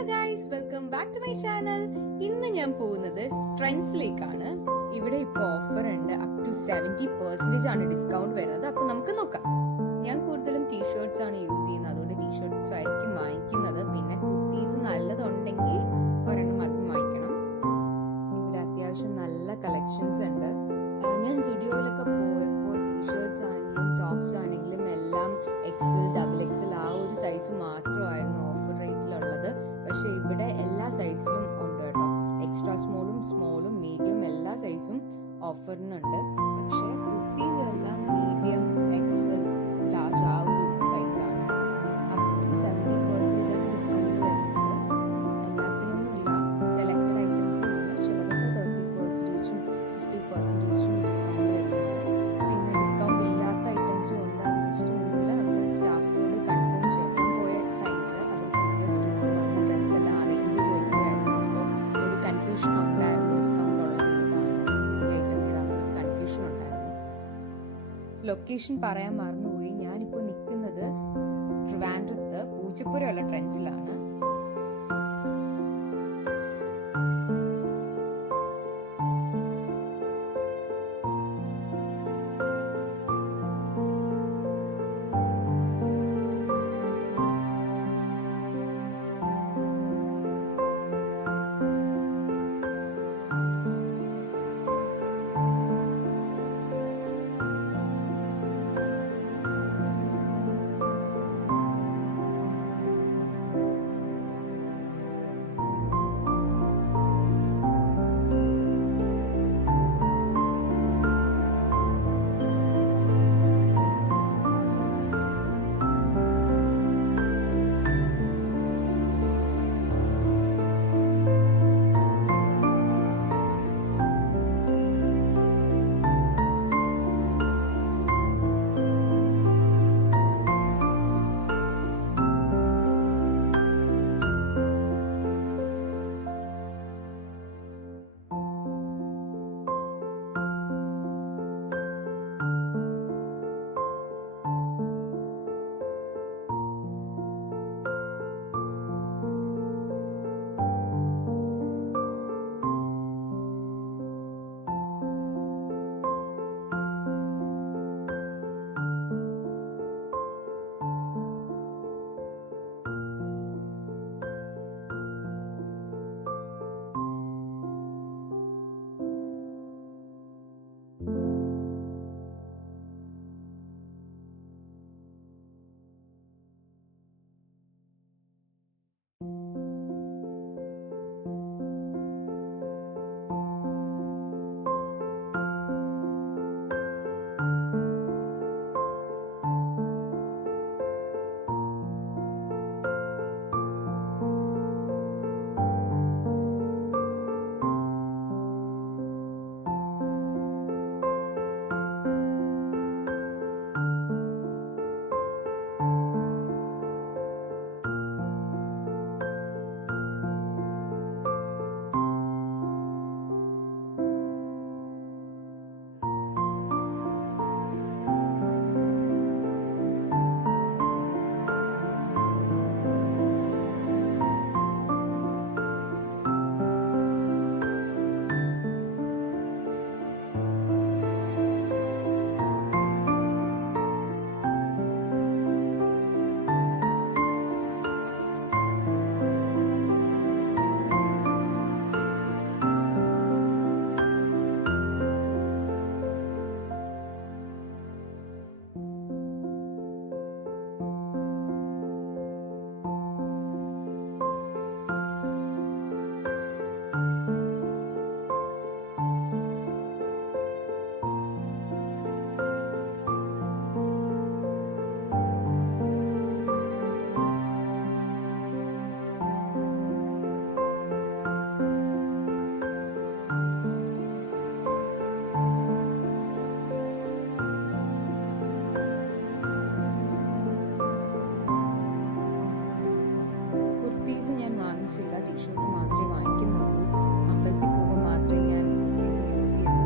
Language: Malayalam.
Hello guys, welcome back to my channel. ഇന്ന് ഞാൻ പോകുന്നത് ട്രെൻഡ്സിലേക്കാണ്. ഇവിടെ ഇപ്പോൾ ഓഫർ ഉണ്ട്, അപ് ടു 70% ആണ് ഡിസ്കൗണ്ട് വരുന്നത്. അപ്പൊ നമുക്ക് നോക്കാം. ഞാൻ കൂടുതലും ടീഷർട്സ് ആണ് യൂസ് ചെയ്യുന്നത്, അതുകൊണ്ട് ടീഷർട്സ് ആയിരിക്കും വാങ്ങിക്കുന്നത്. പിന്നെ കുർത്തീസ് നല്ലതുണ്ടെങ്കിൽ ഒരെണ്ണം അതും വാങ്ങിക്കണം. ഇവിടെ അത്യാവശ്യം നല്ല കളക്ഷൻസ് ഉണ്ട്. ഞാൻ സ്റ്റുഡിയോയിലൊക്കെ പോയപ്പോൾ ടീഷർട്സ് ആണെങ്കിലും ടോപ്സ് ആണെങ്കിലും എല്ലാം എക്സൽ, ഡബിൾ എക്സൽ ആ ഒരു സൈസ് മാത്രമായിരുന്നു ഓഫർ റേറ്റിലുള്ളത്. പക്ഷെ ഇവിടെ എല്ലാ സൈസിലും ഉണ്ട് കേട്ടോ. എക്സ്ട്രാ സ്മോളും മീഡിയം എല്ലാ സൈസും ഓഫറിനുണ്ട്. പക്ഷെ കുർത്തീസ് എല്ലാം മീഡിയം, എക്സൽ, ലാർജ് ആ ഒരു സൈസാണ്. അപ് ടു 70% ആണ് ഡിസ്കൗണ്ട് വരുന്നത്. എല്ലാത്തിനൊന്നുമില്ല, സെലക്റ്റഡ് ഐറ്റംസിനാണ്. ചിലതൊക്കെ 30%, 50% ഡിസ്കൗണ്ട് വരുന്നുണ്ട്. പിന്നെ ഡിസ്കൗണ്ട് ഇല്ലാത്ത ഐറ്റംസും ഉണ്ട്. അത് ജസ്റ്റ് നിങ്ങൾ അവിടെ സ്റ്റാഫിനോട് കൺഫേം ചെയ്യണം. ഞാൻ പോയ ടൈമിൽ അവർ പുതിയ സ്റ്റോക്ക് വന്ന ഡ്രസ്സ് എല്ലാം അറേഞ്ച് ചെയ്ത് വെക്കുമായിരുന്നു. അപ്പോൾ ഒരു കൺഫ്യൂഷൻ ഉണ്ടായിരുന്നു, ഡിസ്കൗണ്ട് ഉള്ളത് ഏതാണ്, പുതിയ ഐറ്റം ഏതാണെന്നൊരു കൺഫ്യൂഷൻ ഉണ്ടായിരുന്നു. ലൊക്കേഷൻ പറയാൻ മറന്നുപോയി. ഞാനിപ്പോൾ നിൽക്കുന്നത് ട്രിവാൻഡ്രത്ത് പൂജപ്പുരമുള്ള ട്രെൻഡ്സിലാണ്. കുർത്തീസ് ഞാൻ വാങ്ങിച്ചില്ല, ടീഷർട്ട് മാത്രമേ വാങ്ങിക്കുന്നുള്ളൂ. അമ്പലത്തിൽ പോകുമ്പോൾ മാത്രമേ ഞാൻ കുർത്തീസ് യൂസ് ചെയ്യുന്നുള്ളൂ.